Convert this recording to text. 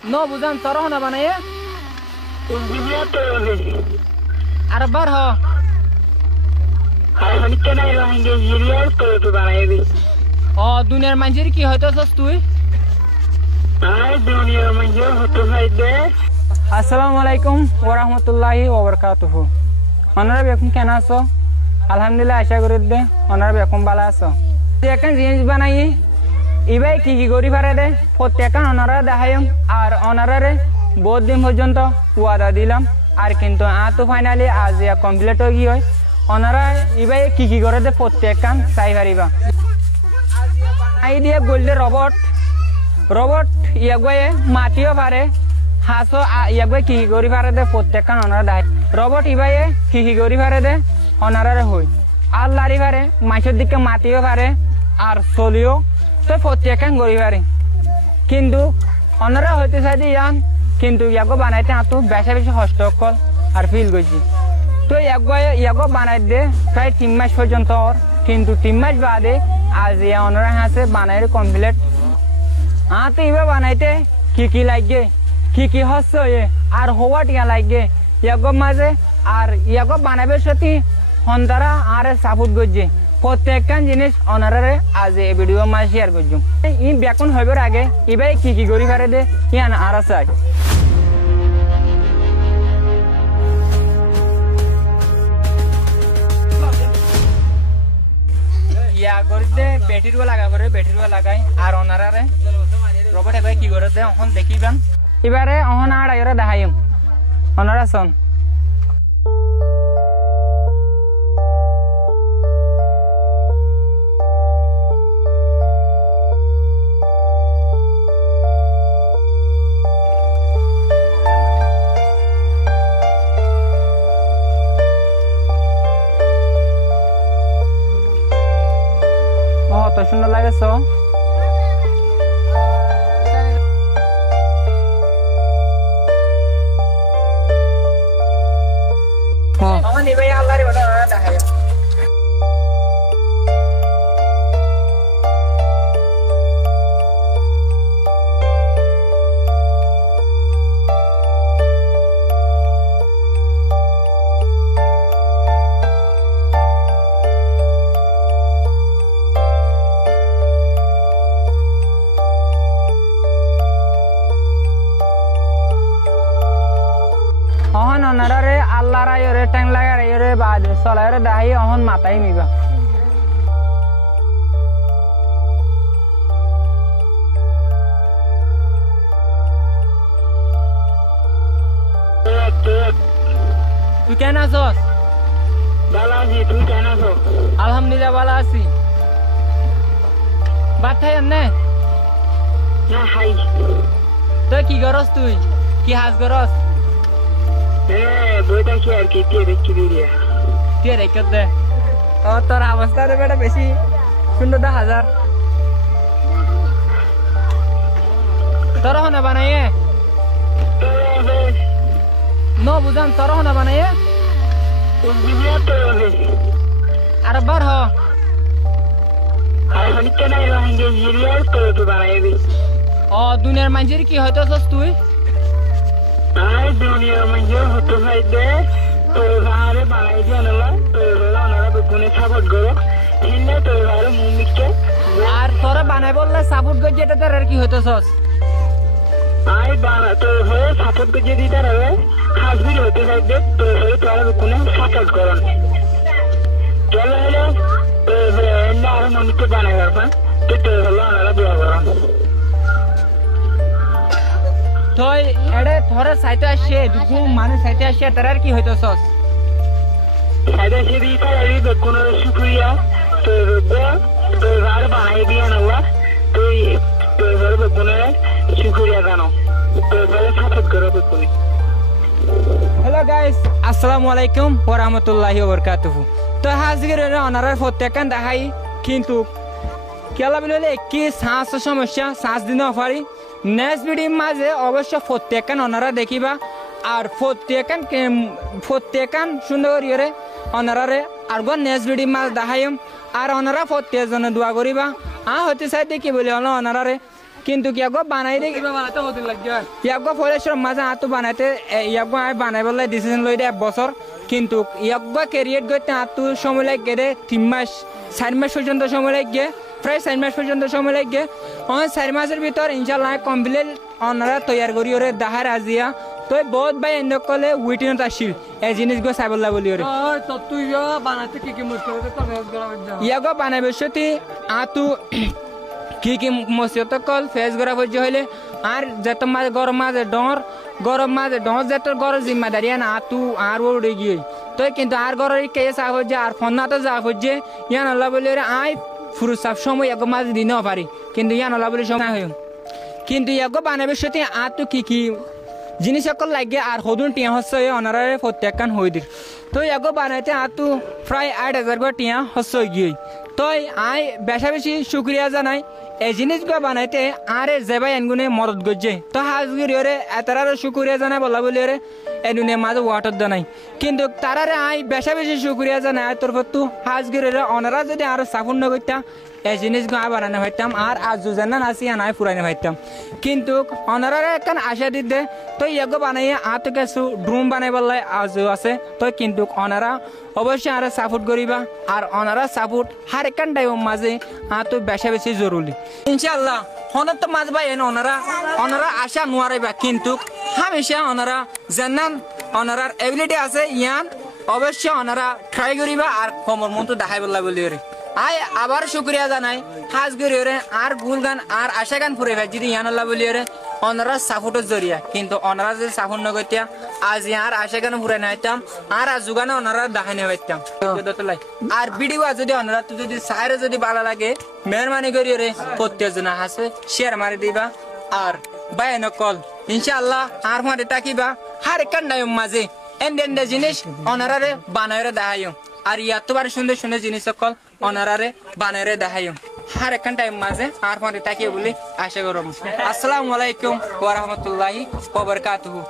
No bukan toroh na bana ya? Arab bar ho. Oh dunia manjir ki hoto sos tuh? Dunia manjir hoto saja. Assalamualaikum warahmatullahi wabarakatuh. Onar bekum kenaso? Alhamdulillah aşağı görüldü. Onar bekum balaso. Yakan jenis banai. Ibai ki gori farede. Potyakan onara dahayum. Ar onarare बहुत दिन पर्यंत वादा दिलाम और किन्तु तो finally आज या कमप्लीट हो गई ओनारा इबाई की करे दे प्रत्येकन चाइ पारिबा आइडिया गोल्डे रबट यागवे माटियो पारे हासो यागवे की करि पारे दे प्रत्येकन ओनारा दाय रबट इबाई की करि पारे दे ओनारा रे होय आर लारि पारे माइसर दिके माटियो पारे और सोलियो तो प्रत्येकन करि पारे किन्तु ओनारा होते सादि यान किन्तु यागो बानाइते आतो बेशा बेशि हस्तकल और फिल गइछि तो यागो बानाइ दे प्राय 3 मास पर्यन्त और किन्तु 3 मास बादे आज या ओनरा हासे बानाइ कमप्लीट आते इबा बानाइते की लागे की हसये और होवाटिया लागे यागो माजे और यागो बानाइबे सति हन्दारा आरे सापोर्ट गइजे प्रत्येकन जिनिस ओनारे आज ए भिडियो मा शेयर करजु इ बेकुन होइबर आगे इबाई की गरि पारे दे यान आरा चाइ या गरदे बैटरी लागाय আর ওনারারে রবট এবারে কি করে দে এখন দেখিবেন এবারে অহন আর আইরা দেখাইম ওনারা শুন तो सुंदर लगे सो हाँ नहीं भैया अल्लाह रे बता रहा है অহন অনারে আল্লাহরা ইরে টাইম লাগারে ইরে বাদ চলারে দাহি অহন মাথায় মিবা তুই কেন আছস ভালো আছি তুই কেন আছস আলহামদুলিল্লাহ ভালো আছি ভাত খাই এমনে না খাই তুই কি করস তুই কি হাজ করস বইটা কি আর কি রেখে দিয়ে কে রেখে দে ও তোর অবস্থা রে বেটা বেশি সুন্দর 10,000 তোর হনা বানাইয়ে নো বুঝান তোর হনা বানাইয়ে আর বার হ আর হনি কেন রহিঙ্গে জিরিয়াল তো বানাইবি ও দুনিয়ার মানুষের কি হইতাছস তুই दुनिया में जो होते हैं दे तो हमारे बनाई दिया ना तो वाला ना तो पुणे सपोर्ट करो इन्हें तो वाले मुनिक के আর তোরা বানাই বললে সাপোর্ট গজে এটা তোর আর কি হইতাছস आई बाना तो है सपोर्ट गजे दिता रहे खास भी होते हैं दे तो है तो वाले पुणे सपोर्ट करो चलो हेलो तो ना मुनिक के बनाई करपा तो वाला ना दुआ करो তোই এডে থরে সাইতে আসে দুকু মানে সাইতে আসে তার কি হইতাছস সাইতে আসে দিতা এই কোন শুকরিয়া তো তো আর বানাই দিয়া না তো তো ধরবে কোন শুকরিয়া জানো তো বলে সাপোর্ট করো তুমি হ্যালো গাইস আসসালামু আলাইকুম ওয়া রাহমাতুল্লাহি ওয়া বারাকাতুহু তো হাজির ওনারা প্রত্যেকন দেখাই কিন্তু কেলা বলে কি শ্বাস সমস্যা শ্বাস দিন পারি নেক্সট ভিডিও মাঝে অবশ্য প্রত্যেকন ওনারা দেখিবা আর প্রত্যেকন সুন্দর করে ওনারারে আর নেক্সট ভিডিও মাঝ দেখাইম আর ওনারা প্রত্যেকজনে দোয়া করিবা হতে চাই দেখি বলে হলো ওনারারে কিন্তু ইয়াগো বানাই দে বানাতে কতদিন লাগবে ইয়াগো পরিশ্রম মাঝে আতো বানাইতে ইয়াগো আমি বানাই বলে ডিসিশন লই দে 1 বছর কিন্তু ইয়াগো ক্যারিয়ার গইতে আতো সময় লাগে দে 3 মাস 4 মাস পর্যন্ত সময় লাগে প্রায় 4 মাস পর্যন্ত সময় লাগে 4 মাসের ভিতর ইনশাআল্লাহ কমপ্লিট অনারা তৈয়ার করি ওরে দাহার আজিয়া তো বহুত ভাই এন্ড কলে উইটিনত আসিল এই জিনিসগুলো সাইবল্লা বলি ওরে তো তুই বানাতে কি মুশকিল হতে তো ফেস করা হচ্ছে ইয়াগো বানাইবে সতি আতু কি মসিয়ত কল ফেস করা হইছে হইলে আর যত মাঝে গরম মাঝে ডর যত গর জিম্মাদারি না আতু আর ওড়ে গিয়ে তো কিন্তু আর গরের কেস আ হইছে আর ফন্নাতে যা হইছে ইয়ান আল্লাহ বলি ওরে আই ফুরু সব সময় ইয়াগো মাঝে দিনও পারি কিন্তু ইয়ান আল্লাহ বলি সময় হই কিন্তু ইয়াগো বানাইবে সতি আতু কি জিনিস সকল লাগে আর হদুন টিয়া হচ্ছে অনারে প্রত্যেকখান হই দির তো ইয়াগো বানাইতে আতু প্রায় 8,000 গো টিয়া হচ্ছে গিয়ে তো আই বেশি শুক্রিয়া জানাই এই জিনিসগুলো বানাইতে আরে যেবাই এনগুনে মদত গজ্জে তো হাজগিরি ওরে এতারারও শুক্রিয়া জানাই বলা বলি ওরে এনুনে মাঝে ওয়াটার জানাই কিন্তু তারারে আই বেশি শুক্রিয়া জানাই আর তোর তো হাজগিরি অনারা যদি আরো সাফল্য করতা এই জিনিসগুলো বানানো হইতাম আর আজ জানা নাসি আনাই ফুরাইনে হইতাম কিন্তু অনারারে একখান আশা দিতে তো ইয়াগো বানাইয়ে আত কিছু ড্রুম বানাই বললাই আজ আছে তো কিন্তু অনারা অবশ্যই আর সাপোর্ট করিবা আর অনারা সাপোর্ট হার একখান টাইম মাঝে আত বেশি জরুরি ইনশাআল্লাহ হনত তো মাঝ ভাই অনারা আশা নোয়ারাইবা কিন্তু হামেশা অনারা জানান অনারার এবিলিটি আছে ইয়ান অবশ্যই অনারা ট্রাই করিবা আর কমর মন তো দেখাই বললা বলি রে আই আবার শুক্রিয়া জানাই হাজগিরি ওরে আর গুলগান আর আশা গান ফুরে ভাই যদি ইয়ান আল্লাহ বলি ওরে অনারা সাপোর্টের জরিয়া কিন্তু অনারা যদি সাপোর্ট নগতিয়া আজ আর আশা গান ফুরে নাইতাম আর আজ যুগানে অনারা দেখাই হইতাম আর ভিডিও যদি অনারা তো যদি সাইরে যদি ভালো লাগে মেহরবানি করি ওরে প্রত্যেকজন হাসে শেয়ার মারি দিবা আর বাইন কল ইনশাআল্লাহ আর মারে তাকিবা হার একখান নাইম মাঝে এন্ডে জিনিস অনারারে বানাইরে দেখাইম আর ইয়াতবার সুন্দর সুন্দর জিনিস সকল অনারারে বানাইরে দেখাইম হার একখান টাইম মাঝে আর মারে তাকিয়ে বলি আশা করব আসসালামু আলাইকুম ওয়া রাহমাতুল্লাহি ওয়া বারাকাতুহু